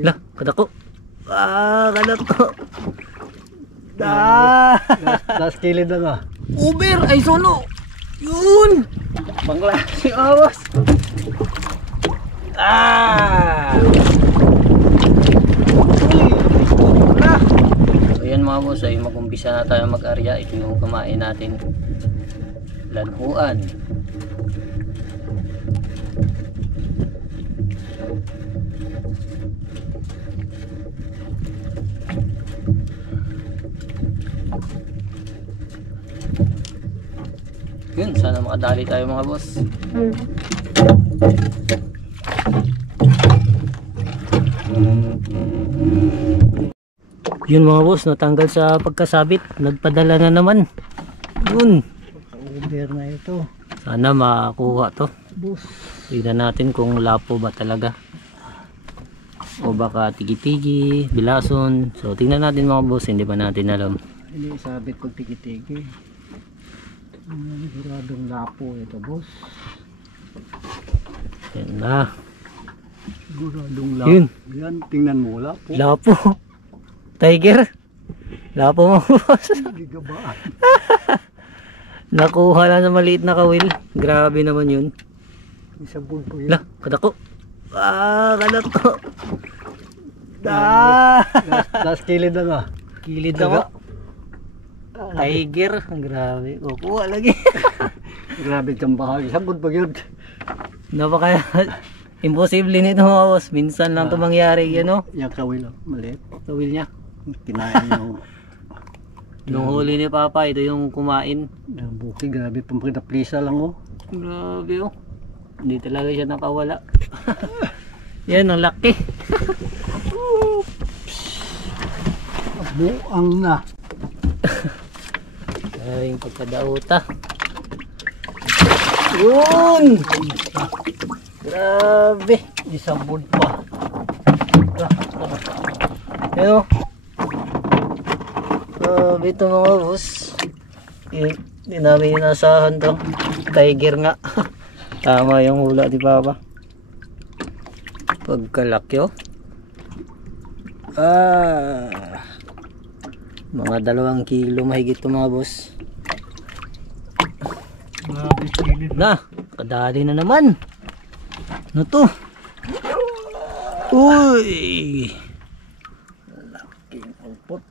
Lah, kadako. Kadako. Ah! Last kilid na nga. Uber ay sono. Yun. Bangla si awas. So yan mga boss, ay mag-umpisa na tayo mag-arya. Ito yung kumain natin. Lanhuan. Yun, sana makadali tayo mga boss. Yun mga boss, natanggal sa pagkasabit. Nagpadala na naman. Yun. Uber na ito. Sana makuha to. Boss. Tignan natin kung lapo ba talaga. O baka tigi-tigi, bilason. So tingnan natin mga boss, hindi pa natin alam. Hindi sabit pag tigi-tigi. Siguradong lapo ito boss. Yan na. Siguradong lapo. Yun. Yan, tingnan mo lapo. Lapo. Tiger. Lapo mo boss. Gigaba. Nakuha lang na maliit na kawil. Grabe naman yun. Isang bulpo yun. Lah, kadako. Kadako. Last kilid na nga. Kilid ako. Tiger. Grabe. Kukuha lagi. Grabe kang bahagi. Sabod pa yun. Napaka imposible nito mga boss. Minsan lang ito mangyari. Yan o. Yung kawil, maliit. Kawil niya. Kinain yung Nung huli ni Papa, ito yung kumain. buki. Grabe pang prisa lang oh. Grabe o. Hindi talaga siya nakawala. Yan ang laki. Buang na. Aring pagkadauta. Yun! Grabe! Isang board pa. Yan o. Grabe ito mga boss. Hindi namin inasahan to. Tiger nga. Tama yung hula ni Papa. Pagkalaki o. Mga 2 kilo mahigit to mga boss. Na, kadali na naman. Ano to? Uy! Laking ulpot.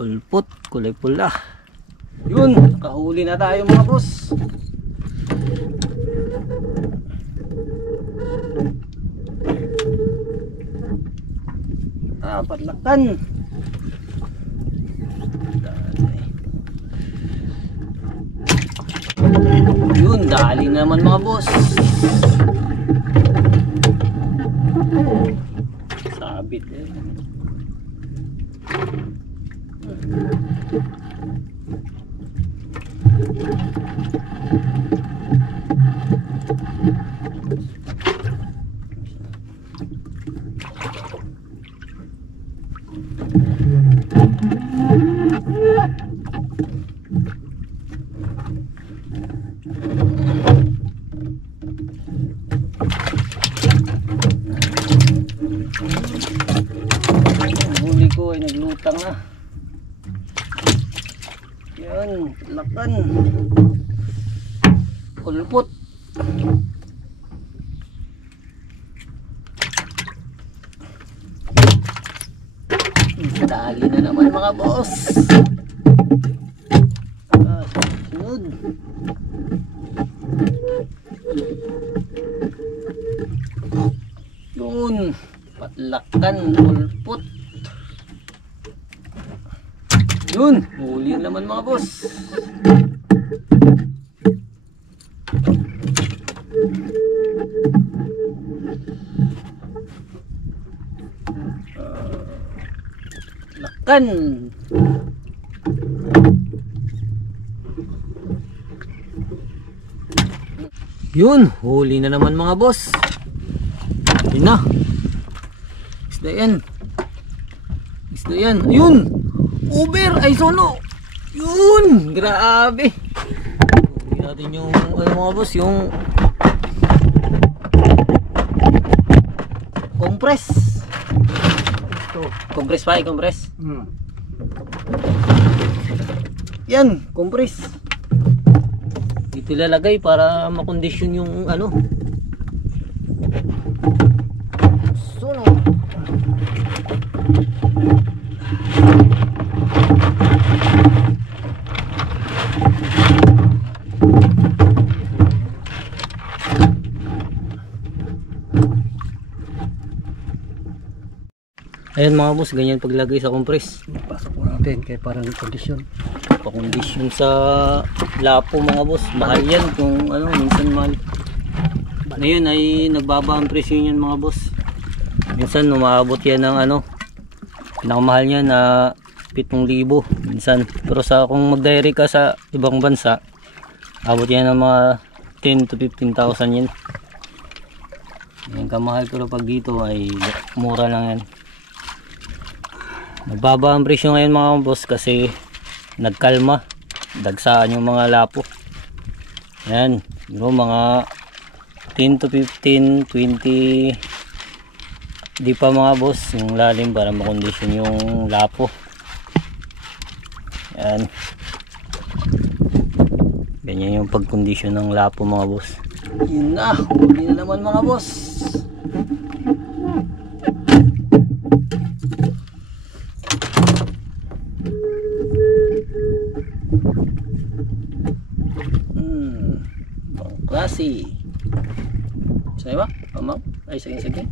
Ulpot, kulay pula. Yun, kahuli na tayo mga boss. Patlakan. Yun, dali naman mga boss. Sabit eh. Huli ko ay naglutang na. Yan, lakan. Ulpot. Dali na naman mga boss. Sunod. Yun, patlakan, ulpot. Yun, huli naman mga boss. Lakan. Yun, huli na naman mga boss. Yun na. Isda yan. Isda yan. Yun. Uber ay sono. Yun. Grabe. Huli natin yung ano mga boss, yung compress. ito. Compress pa, i-compress. Hmm. Yan, compress. Dito lalagay para makondisyon yung ano. Sunog. Ayan mga boss, ganyan paglagay sa compress. Pasok mo natin kay parang kondisyon. Pakondisyon sa lapo mga boss. Mahal yan kung ano, minsan mahal. Ngayon ay nagbaba ang presyo yan mga boss. Minsan umaabot yan ng ano, pinakamahal niya na 7,000 minsan. Pero sa kung mag-diary ka sa ibang bansa, abot yan ng mga 10 to 15,000 yan. Yan kamahal, pero pag dito ay mura lang yan. Nagbaba ang presyo ngayon mga boss kasi nagkalma, dagsaan yung mga lapo. Yan, mga 10 to 15, 20, di pa mga boss yung lalim para makondisyon yung lapo. Yan, ganyan yung pagkondisyon ng lapo mga boss. Yun na, huli na naman mga boss. Klase. Sa'yo ba? Pamang? Ay, saging-saging.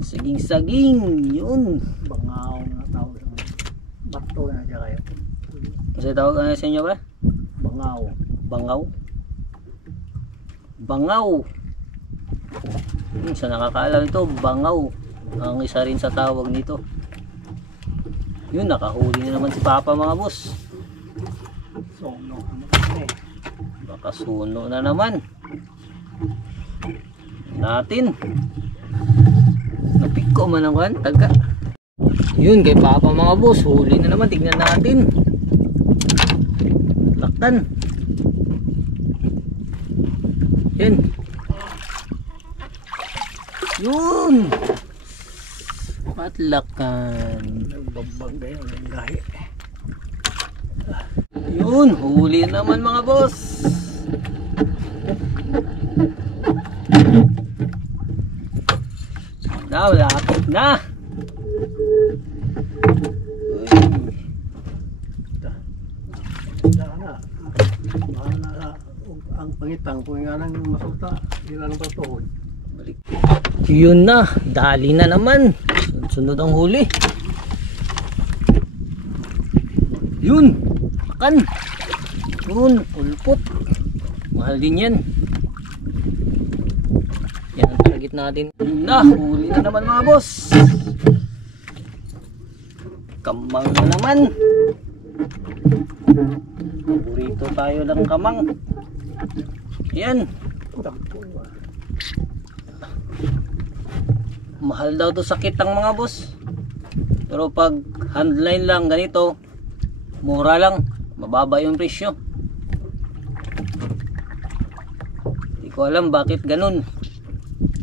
Saging-saging. Yun. Bangaw na tawag. Bato na siya kayo. Kasi tawag ka na sa inyo ba? Bangaw. Bangaw. Bangaw. Sa nakakaalam ito, bangaw. Ang isa rin sa tawag nito. Yun, nakahuli na naman si Papa mga boss. Sono. Kasuno na naman natin. Napiko man ang kan taga. Yun kay Papa mga boss, huli na naman. Tignan natin. Laktan. Yan. Yun. Patlakan. Nagbabag na yun ang gahi. Yun, huli naman mga boss. Na, lapit na. Sana. Bahala ang pangitang kung nga nang masuta. Ilan ang patuhod. Balik. Yun na, dali na naman. Sunod ang huli. Yun, makan. Yun, pulpot. Mahal din yan. Yan ang target natin. Yun na, huli na naman mga boss. Kamang na naman. Paborito tayo ng kamang. Yan. Mahal daw to sa kitang mga boss. Pero pag handline lang ganito, mura lang, mababa yung presyo. Hindi ko alam bakit ganun.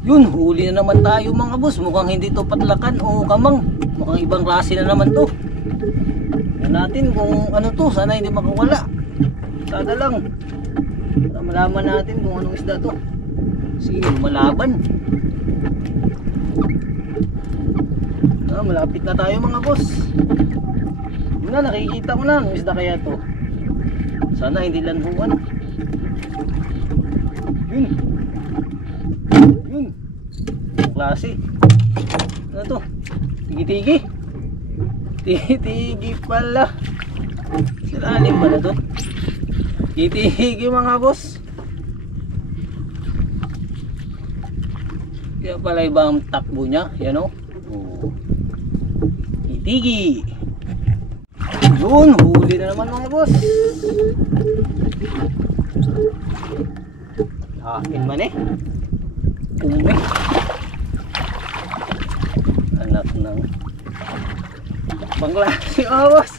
Yun, huli na naman tayo mga boss. Mukhang hindi to patlakan o kamang. Mukhang ibang klase na naman to. Tignan natin kung ano to. Sana hindi makawala. Sana lang. Para malaman natin kung anong isda to. Sige, malaban. Malapit na tayo mga boss. Yun na, nakikita ko na. Anong isda kaya to? Sana hindi lanhuan. Yun. Yun. Klase. Ano to? Tigi-tigi. Tigi-tigi pala. Silalim pala to. Tigi-tigi mga boss. Kaya pala iba ang takbo niya. Yan o. Oh. Tigi-tigi. Yun, huli na naman mga boss. Akin man eh. Umi. Anak ng Bangladesh mga boss.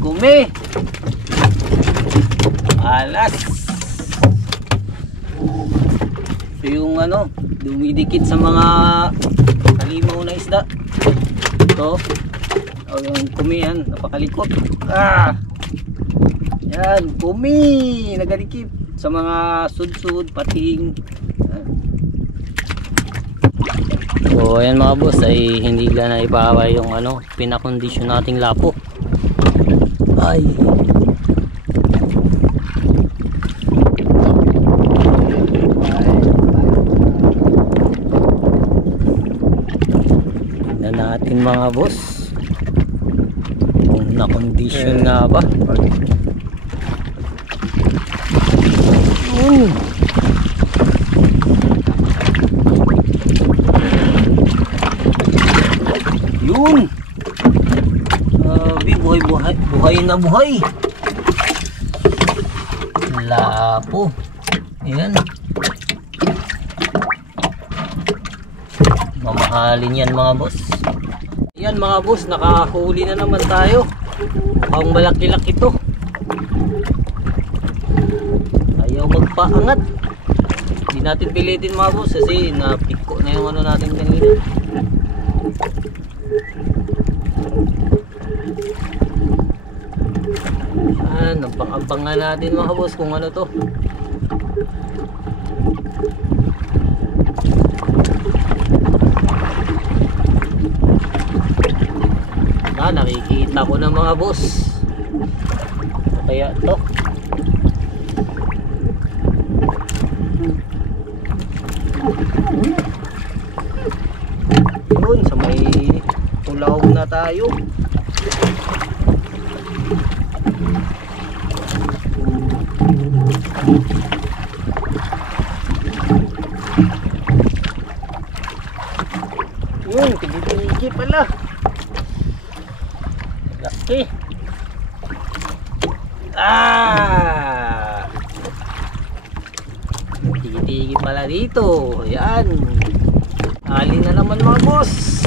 Gumi. Alas. Ito yung ano, dumidikit sa mga kalimaw na isda. Ito. O yung kumi yan, napakalikot. Yan, kumi. Nagadikit sa mga sudsud, pating. So ayan mga boss, ay hindi na ipahawa yung ano, pinakondisyon nating lapo. Ay. Tingnan natin mga boss kung na-condition nga ba. Yun. Buhay na buhay. Lapo. Ayan. Mamahalin yan mga boss. Ayan mga boss, nakahuli na naman tayo. Mukhang malaki-laki to. Ayaw magpaangat. Hindi natin pilitin mga boss kasi napiko na yung ano natin kanina. Nampang-ampang nga natin mga boss kung ano to. Nakikita ko na mga boss. Ano kaya to? Yun, sa may tulaw na tayo. Yun, tigil-tigil pala. Laki. Tigil-tigil pala dito. Ayan. Ali na naman mga boss.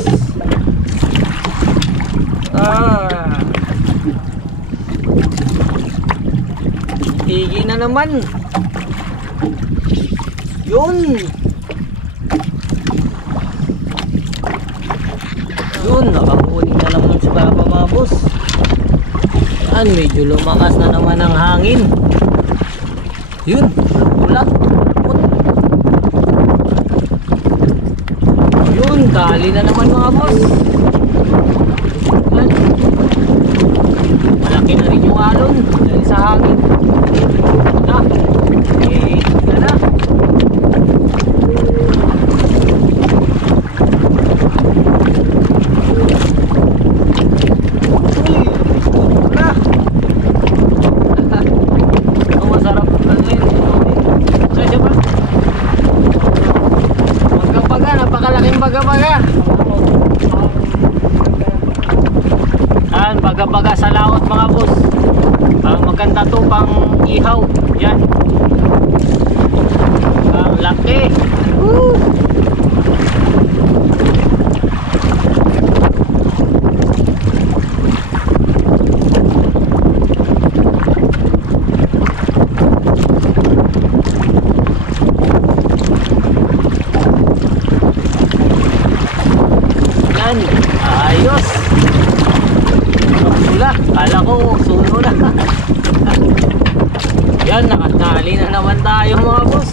Tigil na naman. Yun. Yun, nakahuli na naman si Papa mga boss. Ayan, medyo lumakas na naman ang hangin. Yun, ulat. Yun, dali na naman mga boss. Ayan. Malaki na rin yung alon dahil sa hangin. Na. Baga-baga. Baga-baga sa laot mga boss. Maganda to pang ihaw. Yan. Laki. Woo! Ayos. Sula. Kala ko suno na. Yan, nakatali na naman tayo mga boss.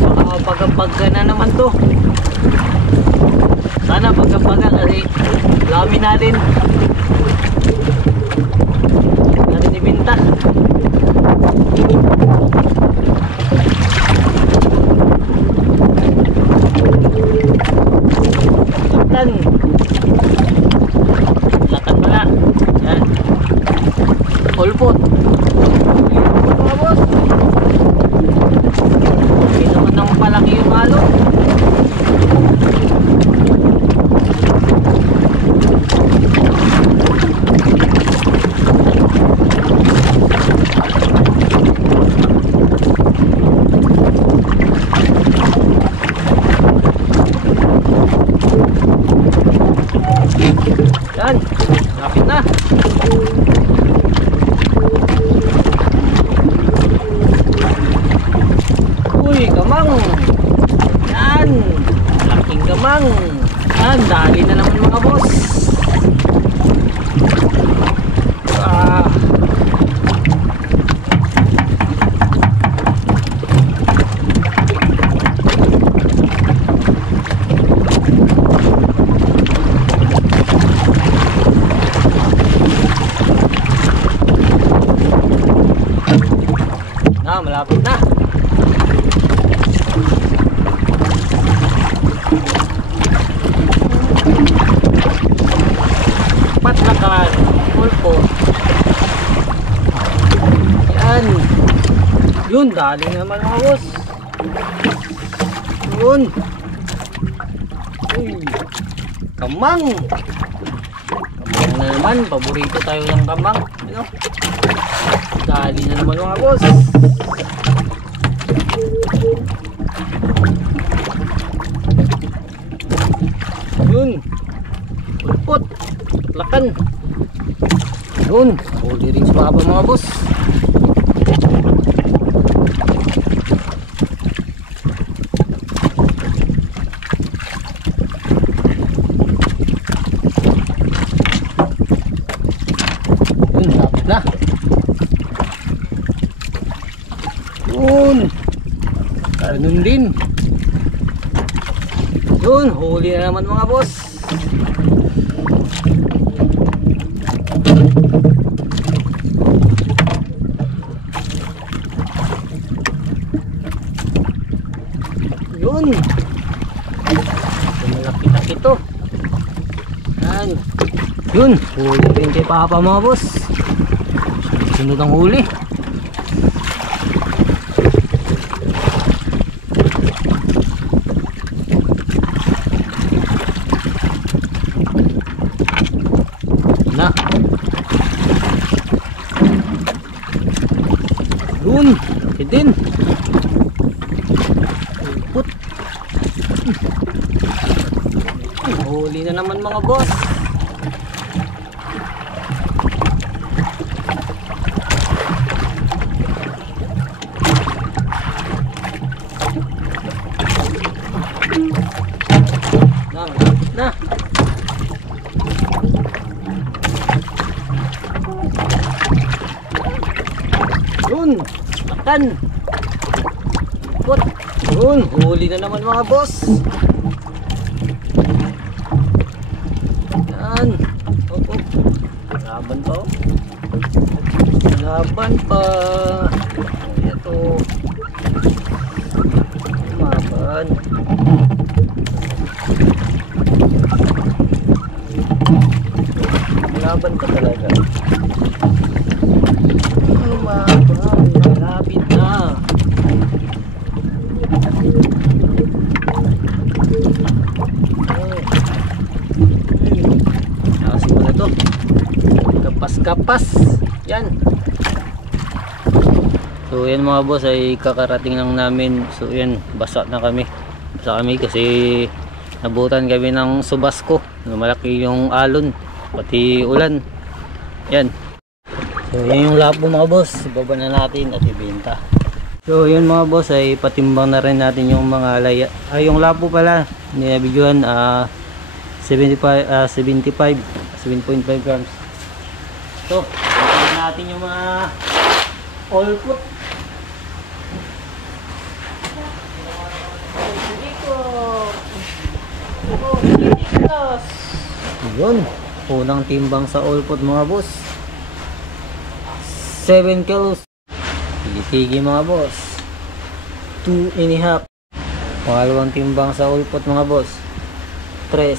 Baka pagkapaga na naman to. Sana pagkapaga kasi dami natin ibinta. Lakan pala. Yan. Ulpot. Mga boss. Hindi naman nang palaki yung halo. Yan, lapit na. Uy, kamang. Kamang. Yan, dali na naman mga boss. Malapit na. Patlakan, pulpo. Yan. Yun, dali naman mga boss. Yun. Uy. Kamang. Kamang na naman. Paborito tayo ng kamang. Ano? Dali na naman mga boss. Yun. Pulpot. Lakan. Yun. Huli rin sa baba mga boss. Yun. Lapit na. Yun. Ganun din. Yun. Huli na naman mga boss. Yun. Malaki-tak ito. Yan. Yun. Huli rin kay Papa mga boss. Sunod ang huli. Na. Yun. Laki din. Put. Huli na naman mga boss. Na. Yun. Lakan. Put. Yun. Huli na naman mga boss. Yan. Opo. Laban pa. Laban pa. Ito. Laban. Laban pa talaga. Lumaban. Malapit na. Nakasin mo na ito. Kapas-kapas. Yan. So yan mga boss ay kakarating lang namin. So yan, basa na kami. Basa kami kasi nabutan kami ng Subasco. Malaki yung alon. Pati ulan. Yan. So yan yung lapo mga boss. Ibaba na natin at ibenta. So yan mga boss ay patimbang na rin natin yung mga laya. Ay yung lapo pala. Nabidyohan 7.5 grams. So ibenta natin yung mga all put. Yun. Unang timbang sa all put mga boss. 7 kilos. Tigi mga boss. 2.5. Pangalawang timbang sa all put mga boss. 3.